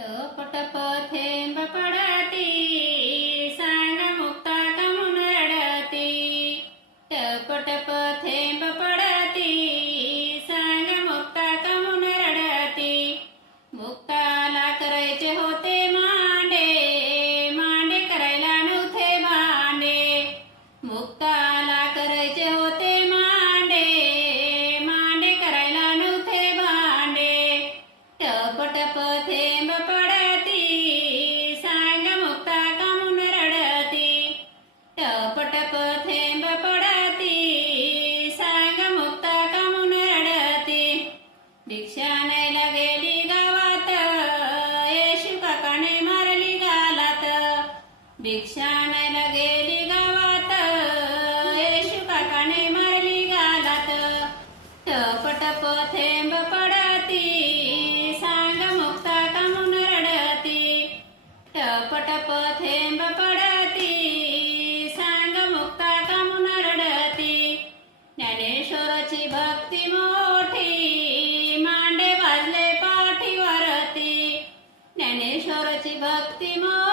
टप टप थेंब पडती, सांग मुक्ता कमून रडती. टप टप थेंब पडती, सांग मुक्ता कमून रडती. मुक्ताला करायचे होते मांडे, मांडे करायला नव्हते भांडे. मुक्ताला करायचे होते मांडे, मांडे करायला नव्हते भांडे. टप टप थेंब पडती, सांग मुक्ता कमून रडती. टप टप थेंब पडती, सांग मुक्ता कमून रडती. भिक्षा न्यायला गेली गावात, येशू काकाने मारली गालात. भिक्षा न्यायला गेली गावात, येशू काकाने मारली गालात. टप टप थेंब पडती, सांग मुक्ता कमून रडती. टप टप थेंब पडती, सांग मुक्ता कमून रडती. ज्ञानेश्वराची भक्ती मोठी, मांडे वाजले पाठीवरती. ज्ञानेश्वराची भक्ती मोठी,